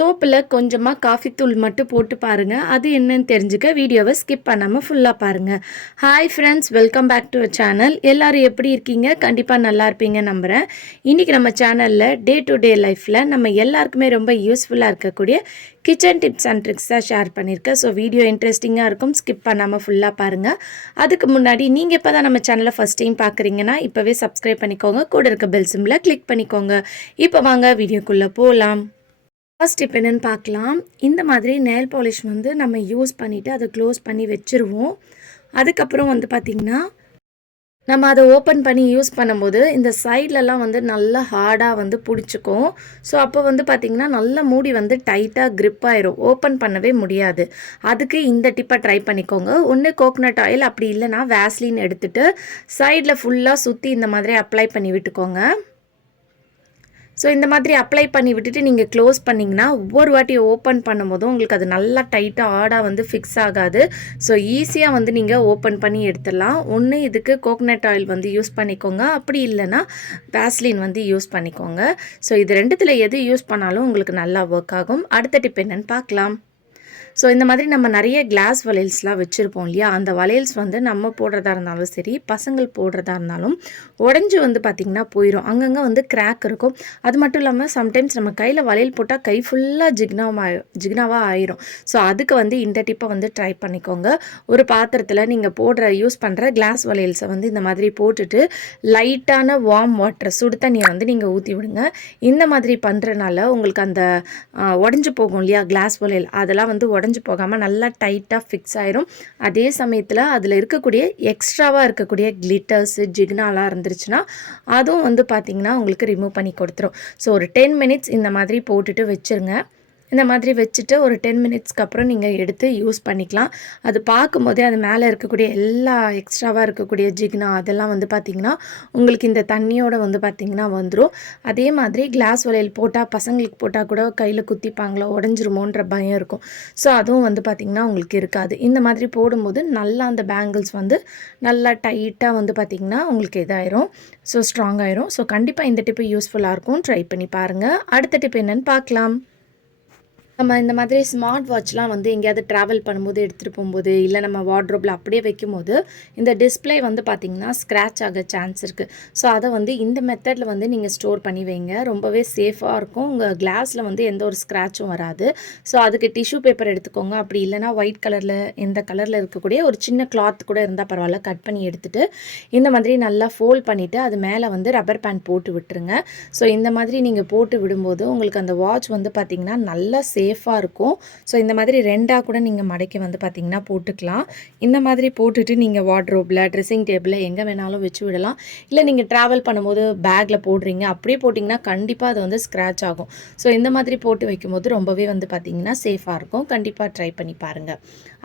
சோப்பில் கொஞ்சமாக காஃபி தூள் மட்டும் போட்டு பாருங்கள். அது என்னன்னு தெரிஞ்சுக்க வீடியோவை ஸ்கிப் பண்ணாமல் ஃபுல்லாக பாருங்கள். Hi friends, welcome back to channel. எல்லோரும் எப்படி இருக்கீங்க? கண்டிப்பாக நல்லா இருப்பீங்க நம்புகிறேன். இன்றைக்கி நம்ம சேனலில் டே டு டே லைஃப்பில் நம்ம எல்லாருக்குமே ரொம்ப யூஸ்ஃபுல்லாக இருக்கக்கூடிய கிச்சன் டிப்ஸ் அண்ட் ட்ரிக்ஸ் தான் ஷேர் பண்ணியிருக்கேன். ஸோ வீடியோ இன்ட்ரெஸ்டிங்காக இருக்கும், ஸ்கிப் பண்ணாமல் ஃபுல்லாக பாருங்கள். அதுக்கு முன்னாடி நீங்கள் இப்போ தான் நம்ம சேனலை ஃபஸ்ட் டைம் பார்க்குறீங்கன்னா இப்போவே சப்ஸ்கிரைப் பண்ணிக்கோங்க, கூட இருக்க பெல் சிம்பிளை கிளிக் பண்ணிக்கோங்க. இப்போ வாங்க வீடியோக்குள்ளே போகலாம். ஃபர்ஸ்ட் இப்போ என்னென்னு பார்க்கலாம். இந்த மாதிரி நெயில் பாலிஷ் நம்ம யூஸ் பண்ணிவிட்டு அதை க்ளோஸ் பண்ணி வச்சுருவோம். அதுக்கப்புறம் பார்த்திங்கன்னா நம்ம அதை ஓப்பன் பண்ணி யூஸ் பண்ணும்போது இந்த சைட்லலாம் நல்லா ஹார்டாக பிடிச்சிக்கும். ஸோ அப்போ பார்த்திங்கன்னா நல்லா மூடி டைட்டாக க்ரிப் ஆயிரும், ஓப்பன் பண்ணவே முடியாது. அதுக்கு இந்த டிப்பை ட்ரை பண்ணிக்கோங்க. ஒன்று கோகனட் ஆயில், அப்படி இல்லைனா வேஸ்லின் எடுத்துகிட்டு சைடில் ஃபுல்லாக சுற்றி இந்த மாதிரி அப்ளை பண்ணி விட்டுக்கோங்க. ஸோ இந்த மாதிரி அப்ளை பண்ணி விட்டுட்டு நீங்கள் க்ளோஸ் பண்ணிங்கன்னா ஒவ்வொரு வாட்டி ஓப்பன் பண்ணும்போதும் உங்களுக்கு அது நல்லா டைட்டாக ஆடாக ஃபிக்ஸ் ஆகாது. ஸோ ஈஸியாக நீங்கள் ஓப்பன் பண்ணி எடுத்துடலாம். ஒன்று இதுக்கு கோகனட் ஆயில் யூஸ் பண்ணிக்கோங்க, அப்படி இல்லைன்னா வேஸ்லின் யூஸ் பண்ணிக்கோங்க. ஸோ இது ரெண்டுத்தில் எது யூஸ் பண்ணாலும் உங்களுக்கு நல்லா ஒர்க் ஆகும். அடுத்த டிப் என்னென்னு பார்க்கலாம். ஸோ இந்த மாதிரி நம்ம நிறைய கிளாஸ் வளையல்ஸ்லாம் வச்சுருப்போம் இல்லையா, அந்த வளையல்ஸ் நம்ம போடுறதா இருந்தாலும் சரி, பசங்கள் போடுறதா இருந்தாலும் உடஞ்சி பார்த்திங்கன்னா போயிடும். அங்கங்கே கிராக் இருக்கும். அது மட்டும் இல்லாமல் சம்டைம்ஸ் நம்ம கையில் வளையல் போட்டால் கை ஃபுல்லாக ஜிக்னாவாக ஆயிரும். ஸோ அதுக்கு இந்த டிப்பை ட்ரை பண்ணிக்கோங்க. ஒரு பாத்திரத்தில் நீங்கள் யூஸ் பண்ணுற கிளாஸ் வளையல்ஸை இந்த மாதிரி போட்டுட்டு லைட்டான வார்ம் வாட்டர், சுடு தண்ணியை நீங்கள் ஊற்றி விடுங்க. இந்த மாதிரி பண்ணுறனால உங்களுக்கு அந்த உடஞ்சி போகும் இல்லையா கிளாஸ் வளையல், அதெல்லாம் உடஞ்சி போகாமல் நல்லா டைட்டாக ஃபிக்ஸ் ஆயிரும். அதே சமயத்தில் அதில் இருக்கக்கூடிய எக்ஸ்ட்ராவாக இருக்கக்கூடிய கிளிட்டர்ஸு ஜிக்னாலாம் இருந்துருச்சுன்னா அதுவும் பார்த்திங்கன்னா உங்களுக்கு ரிமூவ் பண்ணி கொடுத்துரும். ஸோ ஒரு 10 மினிட்ஸ் இந்த மாதிரி போட்டுட்டு வச்சுருங்க. இந்த மாதிரி வச்சுட்டு ஒரு 10 மினிட்ஸ்க்கு அப்புறம் நீங்கள் எடுத்து யூஸ் பண்ணிக்கலாம். அது பார்க்கும்போதே அது மேலே இருக்கக்கூடிய எல்லா எக்ஸ்ட்ராவாக இருக்கக்கூடிய ஜிக்னா அதெல்லாம் பார்த்திங்கன்னா உங்களுக்கு இந்த தண்ணியோடு பார்த்திங்கன்னா வந்துடும். அதே மாதிரி கிளாஸ் வளையல் போட்டால் பசங்களுக்கு போட்டால் கூட கையில் குத்திப்பாங்களோ, உடஞ்சிருமோன்ற பயம் இருக்கும். ஸோ அதுவும் பார்த்திங்கன்னா உங்களுக்கு இருக்காது. இந்த மாதிரி போடும்போது நல்லா அந்த பேங்கிள்ஸ் நல்லா டைட்டாக பார்த்திங்கன்னா உங்களுக்கு இதாயிரும். ஸோ ஸ்ட்ராங் ஆயிரும். ஸோ கண்டிப்பாக இந்த டிப்பு யூஸ்ஃபுல்லாக இருக்கும், ட்ரை பண்ணி பாருங்கள். அடுத்த டிப் என்னென்னு பார்க்கலாம். நம்ம இந்த மாதிரி ஸ்மார்ட் வாட்ச்லாம் எங்கேயாவது ட்ராவல் பண்ணும்போது எடுத்துகிட்டு போகும்போது, இல்லை நம்ம வார்ட்ரோப்பில் அப்படியே வைக்கும்போது இந்த டிஸ்பிளே பார்த்திங்கன்னா ஸ்க்ராட்ச் ஆக சான்ஸ் இருக்குது. ஸோ அதை இந்த மெத்தடில் நீங்கள் ஸ்டோர் பண்ணி வைங்க. ரொம்பவே சேஃபாக இருக்கும். உங்கள் கிளாஸில் எந்த ஒரு ஸ்க்ராட்சும் வராது. ஸோ அதுக்கு டிஷ்யூ பேப்பர் எடுத்துக்கோங்க. அப்படி இல்லைனா ஒயிட் கலரில் எந்த கலரில் இருக்கக்கூடிய ஒரு சின்ன கிளாத் கூட இருந்தால் பரவாயில்ல, கட் பண்ணி எடுத்துகிட்டு இந்த மாதிரி நல்லா ஃபோல்ட் பண்ணிவிட்டு அது மேலே ரப்பர் பேண்ட் போட்டு விட்டுருங்க. ஸோ இந்த மாதிரி நீங்கள் போட்டு விடும்போது உங்களுக்கு அந்த வாட்ச் பார்த்திங்கன்னா நல்லா சேஃபாக இருக்கும். ஸோ இந்த மாதிரி ரெண்டாக கூட நீங்கள் மடக்கி பார்த்திங்கன்னா போட்டுக்கலாம். இந்த மாதிரி போட்டுட்டு நீங்கள் வார்ட்ரோப்பில், ட்ரெஸ்ஸிங் டேபிளில் எங்கே வேணாலும் வச்சு விடலாம். இல்லை நீங்கள் ட்ராவல் பண்ணும்போது பேக்கில் போடுறீங்க, அப்படியே போட்டிங்கன்னா கண்டிப்பாக அது ஸ்க்ராட்ச் ஆகும். ஸோ இந்த மாதிரி போட்டு வைக்கும்போது ரொம்பவே பார்த்திங்கன்னா சேஃபாக இருக்கும். கண்டிப்பாக ட்ரை பண்ணி பாருங்கள்.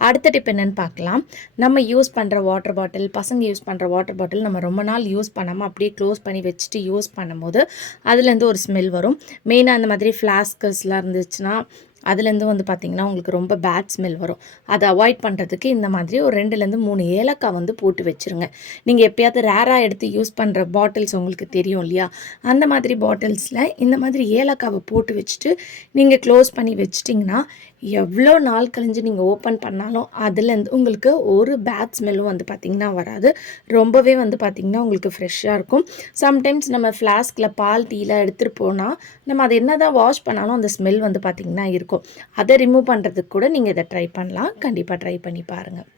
அடுத்த டிப் என்னென்னு பார்க்கலாம். நம்ம யூஸ் பண்ணுற வாட்டர் பாட்டில், பசங்க யூஸ் பண்ணுற வாட்டர் பாட்டில் நம்ம ரொம்ப நாள் யூஸ் பண்ணாமல் அப்படியே க்ளோஸ் பண்ணி வச்சுட்டு யூஸ் பண்ணும்போது அதுலேருந்து ஒரு ஸ்மெல் வரும். மெயினாக அந்த மாதிரி ஃப்ளாஸ்கஸ்லாம் இருந்துச்சுன்னா அதுலேருந்து பார்த்திங்கன்னா உங்களுக்கு ரொம்ப பேட் ஸ்மெல் வரும். அதை அவாய்ட் பண்ணுறதுக்கு இந்த மாதிரி ஒரு 2லேருந்து 3 ஏலக்காய் போட்டு வச்சுருங்க. நீங்கள் எப்போயாவது ரேராக எடுத்து யூஸ் பண்ணுற பாட்டில்ஸ் உங்களுக்கு தெரியும் இல்லையா, அந்த மாதிரி பாட்டில்ஸில் இந்த மாதிரி ஏலக்காவை போட்டு வச்சுட்டு நீங்கள் க்ளோஸ் பண்ணி வச்சிட்டிங்கன்னா எவ்வளோ நாள் கழிஞ்சு நீங்கள் ஓப்பன் பண்ணாலும் அதுலேருந்து உங்களுக்கு ஒரு பேட் ஸ்மெல்லும் பார்த்திங்கன்னா வராது. ரொம்பவே பார்த்திங்கன்னா உங்களுக்கு ஃப்ரெஷ்ஷாக இருக்கும். சம்டைம்ஸ் நம்ம ஃப்ளாஸ்கில் பால் டீலாம் எடுத்துகிட்டு போனால் நம்ம அதை என்ன தான் வாஷ் பண்ணாலும் அந்த ஸ்மெல் பார்த்திங்கன்னா இருக்கும். அதை ரிமூவ் பண்ணுறதுக்கு கூட நீங்கள் இதை ட்ரை பண்ணலாம். கண்டிப்பாக ட்ரை பண்ணி பாருங்கள்.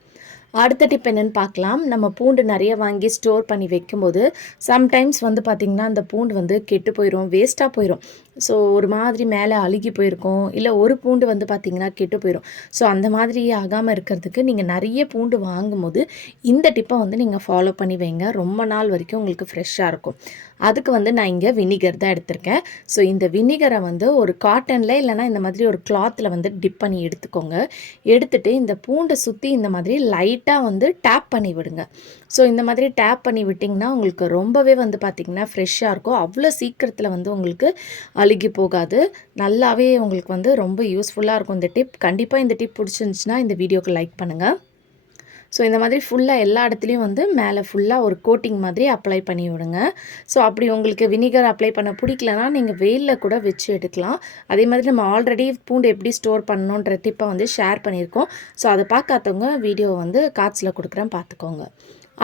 அடுத்த டிப் என்னென்னு பார்க்கலாம். நம்ம பூண்டு நிறைய வாங்கி ஸ்டோர் பண்ணி வைக்கும்போது சம்டைம்ஸ் பார்த்திங்கன்னா அந்த பூண்டு கெட்டு போயிடும், வேஸ்ட்டாக போயிடும். ஸோ ஒரு மாதிரி மேலே அழுகி போயிருக்கும், இல்லை ஒரு பூண்டு பார்த்திங்கன்னா கெட்டு போயிடும். ஸோ அந்த மாதிரி ஆகாமல் இருக்கிறதுக்கு நீங்கள் நிறைய பூண்டு வாங்கும்போது இந்த டிப்பை நீங்கள் ஃபாலோ பண்ணி வைங்க. ரொம்ப நாள் வரைக்கும் உங்களுக்கு ஃப்ரெஷ்ஷாக இருக்கும். அதுக்கு நான் இங்கே வினிகர் தான் எடுத்திருக்கேன். ஸோ இந்த வினிகரை ஒரு காட்டனில் இல்லைனா இந்த மாதிரி ஒரு கிளாத்தில் டிப் பண்ணி எடுத்துக்கோங்க. எடுத்துகிட்டு இந்த பூண்டை சுற்றி இந்த மாதிரி லைட்டாக டேப் பண்ணி விடுங்க. ஸோ இந்த மாதிரி டேப் பண்ணி விட்டிங்கன்னா உங்களுக்கு ரொம்பவே பார்த்திங்கன்னா ஃப்ரெஷ்ஷாக இருக்கும். அவ்வளோ சீக்கிரத்தில் உங்களுக்கு அழுகி போகாது. நல்லாவே உங்களுக்கு ரொம்ப யூஸ்ஃபுல்லாக இருக்கும் இந்த டிப். கண்டிப்பாக இந்த டிப் பிடிச்சிருந்துச்சுன்னா இந்த வீடியோக்கு லைக் பண்ணுங்கள். ஸோ இந்த மாதிரி ஃபுல்லாக எல்லா இடத்துலையும் வந்து மேலே ஃபுல்லாக ஒரு கோட்டிங் மாதிரி அப்ளை பண்ணி விடுங்க. ஸோ அப்படி உங்களுக்கு வினிகர் அப்ளை பண்ண பிடிக்கலனா நீங்கள் வெயிலில் கூட வச்சு எடுக்கலாம். அதே மாதிரி நம்ம ஆல்ரெடி பூண்டு எப்படி ஸ்டோர் பண்ணணுன்ற டிப்பை வந்து ஷேர் பண்ணியிருக்கோம். ஸோ அதை பார்க்காதவங்க வீடியோ வந்து கார்ட்ஸில் கொடுக்குறேன், பார்த்துக்கோங்க.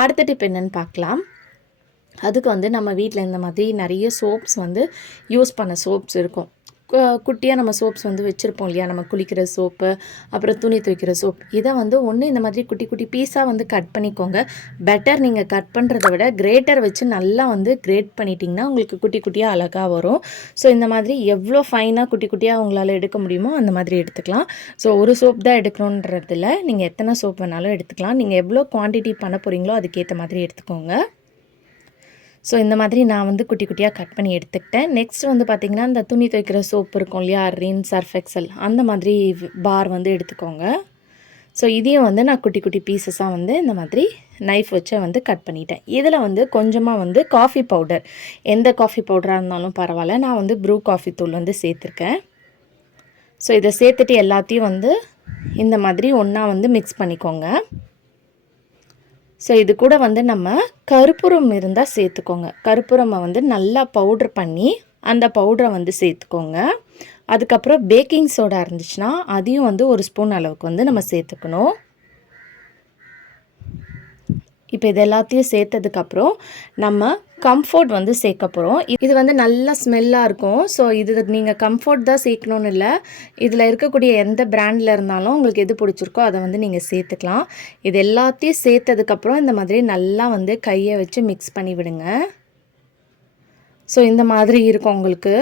அடுத்த டிப் என்னென்னு பார்க்கலாம். அதுக்கு வந்து நம்ம வீட்டில் இந்த மாதிரி நிறைய சோப்ஸ் வந்து யூஸ் பண்ண சோப்ஸ் இருக்கும். குட்டியாக நம்ம சோப்ஸ் வந்து வச்சுருப்போம் இல்லையா, நம்ம குளிக்கிற சோப்பு, அப்புறம் துணி துவைக்கிற சோப். இதை வந்து ஒன்று இந்த மாதிரி குட்டி குட்டி பீஸாக வந்து கட் பண்ணிக்கோங்க. பெட்டர் நீங்கள் கட் பண்ணுறத விட கிரேட்டர் வச்சு நல்லா வந்து கிரேட் பண்ணிட்டிங்கன்னா உங்களுக்கு குட்டி குட்டியாக அழகாக வரும். ஸோ இந்த மாதிரி எவ்வளோ ஃபைனாக குட்டி குட்டியாக உங்களால் எடுக்க முடியுமோ அந்த மாதிரி எடுத்துக்கலாம். ஸோ ஒரு சோப் தான் எடுக்கணுன்றதில் நீங்கள் எத்தனை சோப் வேணாலும் எடுத்துக்கலாம். நீங்கள் எவ்வளோ குவான்டிட்டி பண்ண போகிறீங்களோ அதுக்கேற்ற மாதிரி எடுத்துக்கோங்க. ஸோ இந்த மாதிரி நான் வந்து குட்டி குட்டியாக கட் பண்ணி எடுத்துக்கிட்டேன். நெக்ஸ்ட் வந்து பார்த்திங்கன்னா இந்த துணி துவைக்கிற சோப்பு இருக்கும் இல்லையா, ரின், சர்ஃப் எக்ஸல், அந்த மாதிரி பார் வந்து எடுத்துக்கோங்க. ஸோ இதையும் வந்து நான் குட்டி குட்டி பீசஸாக வந்து இந்த மாதிரி நைஃப் வச்சு வந்து கட் பண்ணிட்டேன். இதில் வந்து கொஞ்சமாக வந்து காஃபி பவுடர், எந்த காஃபி பவுடராக இருந்தாலும் பரவாயில்ல, நான் வந்து ப்ரூ காஃபி தூள் வந்து சேர்த்துருக்கேன். ஸோ இதை சேர்த்துட்டு எல்லாத்தையும் வந்து இந்த மாதிரி ஒன்றா வந்து மிக்ஸ் பண்ணிக்கோங்க. ஸோ இது கூட வந்து நம்ம கற்பூரம் இருந்தால் சேர்த்துக்கோங்க. கற்பூரமை வந்து நல்லா பவுட்ரு பண்ணி அந்த பவுடரை வந்து சேர்த்துக்கோங்க. அதுக்கப்புறம் பேக்கிங் சோடா இருந்துச்சுன்னா அதையும் வந்து ஒரு ஸ்பூன் அளவுக்கு வந்து நம்ம சேர்த்துக்கணும். இப்போ இது எல்லாத்தையும் சேர்த்ததுக்கப்புறம் நம்ம கம்ஃபோர்ட் வந்து சேர்க்க போகிறோம். இது வந்து நல்ல ஸ்மெல்லாக இருக்கும். ஸோ இது நீங்கள் கம்ஃபோர்ட் தான் சேர்க்கணுன்னு இல்லை, இதில் இருக்கக்கூடிய எந்த பிராண்டில் இருந்தாலும் உங்களுக்கு எது பிடிச்சிருக்கோ அதை வந்து நீங்கள் சேர்த்துக்கலாம். இது எல்லாத்தையும் சேர்த்ததுக்கப்புறம் இந்த மாதிரி நல்லா வந்து கையை வச்சு மிக்ஸ் பண்ணி விடுங்க. ஸோ இந்த மாதிரி இருக்கும் உங்களுக்கு.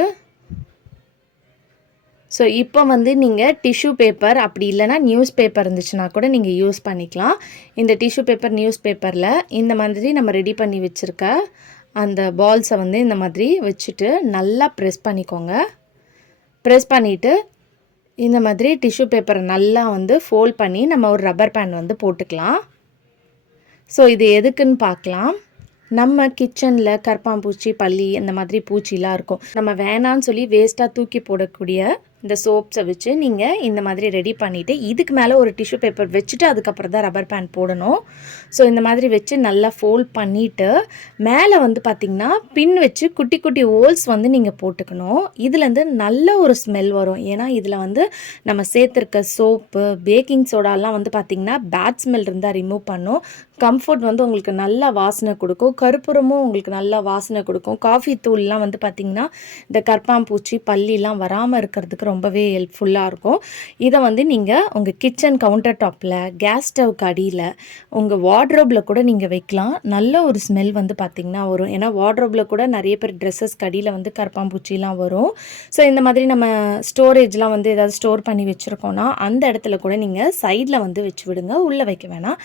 ஸோ இப்போ வந்து நீங்கள் டிஷ்யூ பேப்பர் அப்படி இல்லைனா நியூஸ் பேப்பர் இருந்துச்சுன்னா கூட நீங்கள் யூஸ் பண்ணிக்கலாம். இந்த டிஷ்யூ பேப்பர், நியூஸ் பேப்பரில் இந்த மாதிரி நம்ம ரெடி பண்ணி வச்சுருக்க அந்த பால்ஸை வந்து இந்த மாதிரி வச்சுட்டு நல்லா ப்ரெஸ் பண்ணிக்கோங்க. ப்ரெஸ் பண்ணிவிட்டு இந்த மாதிரி டிஷ்யூ பேப்பரை நல்லா வந்து ஃபோல்ட் பண்ணி நம்ம ஒரு ரப்பர் பேண்ட் வந்து போட்டுக்கலாம். ஸோ இது எதுக்குன்னு பார்க்கலாம். நம்ம கிச்சனில் கரப்பாம்பூச்சி, பல்லி இந்த மாதிரி பூச்சிலாம் இருக்கும். நம்ம வேணான்னு சொல்லி வேஸ்ட்டாக தூக்கி போடக்கூடிய இந்த சோப்ஸை வச்சு நீங்கள் இந்த மாதிரி ரெடி பண்ணிவிட்டு இதுக்கு மேலே ஒரு டிஷ்யூ பேப்பர் வச்சுட்டு அதுக்கப்புறம் தான் ரப்பர் பேண்ட் போடணும். ஸோ இந்த மாதிரி வச்சு நல்லா ஃபோல்ட் பண்ணிவிட்டு மேலே வந்து பார்த்திங்கன்னா பின் வச்சு குட்டி குட்டி ஹோல்ஸ் வந்து நீங்கள் போட்டுக்கணும். இதுலேருந்து நல்ல ஒரு ஸ்மெல் வரும். ஏன்னா இதில் வந்து நம்ம சேர்த்துருக்க சோப்பு, பேக்கிங் சோடாலாம் வந்து பார்த்திங்கன்னா பேட் ஸ்மெல் இருந்தால் ரிமூவ் பண்ணும். கம்ஃபோர்ட் வந்து உங்களுக்கு நல்ல வாசனை கொடுக்கும். கற்பூரமும் உங்களுக்கு நல்ல வாசனை கொடுக்கும். காஃபி தூள்லாம் வந்து பார்த்திங்கன்னா இந்த கரப்பாம்பூச்சி, பல்லிலாம் வராமல் இருக்கிறதுக்கு ரொம்பவே ஹெல்ப்ஃபுல்லாக இருக்கும். இதை வந்து நீங்கள் உங்கள் கிச்சன் கவுண்டர் டாப்பில், கேஸ் ஸ்டவ்க்கு அடியில், உங்கள் வார்ட்ரோப்பில் கூட நீங்கள் வைக்கலாம். நல்ல ஒரு ஸ்மெல் வந்து பார்த்திங்கன்னா வரும். ஏன்னா வார்ட்ரோப்பில் கூட நிறைய பேர் ட்ரெஸ்ஸஸ்க்கு அடியில் வந்து கரப்பாம்பூச்சிலாம் வரும். ஸோ இந்த மாதிரி நம்ம ஸ்டோரேஜ்லாம் வந்து ஏதாவது ஸ்டோர் பண்ணி வச்சுருக்கோன்னா அந்த இடத்துல கூட நீங்கள் சைடில் வந்து வச்சு விடுங்க. உள்ளே வைக்க வேணாம்,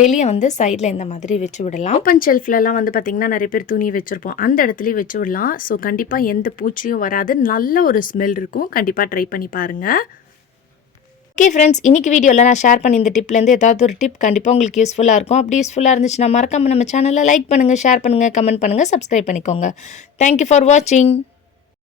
வெளியே வந்து சைடில் இந்த மாதிரி வச்சு விடலாம். ஓப்பன் ஷெல்ஃப்லலாம் வந்து பார்த்திங்கன்னா நிறைய பேர் துணி வச்சுருப்போம், அந்த இடத்துலையும் வச்சு விடலாம். ஸோ கண்டிப்பாக எந்த பூச்சியும் வராது, நல்ல ஒரு ஸ்மெல் இருக்கும். கண்டிப்பாக ட்ரை பண்ணி பாருங்கள். ஓகே ஃப்ரெண்ட்ஸ், இன்றைக்கி வீடியோவில் நான் ஷேர் பண்ணி இந்த டிப்லேருந்து ஏதாவது ஒரு டிப் கண்டிப்பாக உங்களுக்கு யூஸ்ஃபுல்லாக இருக்கும். அப்படி யூஸ்ஃபுல்லாக இருந்துச்சுன்னா மறக்காமல் நம்ம சேனலில் லைக் பண்ணுங்கள், ஷேர் பண்ணுங்கள், கமெண்ட் பண்ணுங்கள், சப்ஸ்கிரைப் பண்ணிக்கோங்க. தேங்க்யூ ஃபார் வாட்சிங்.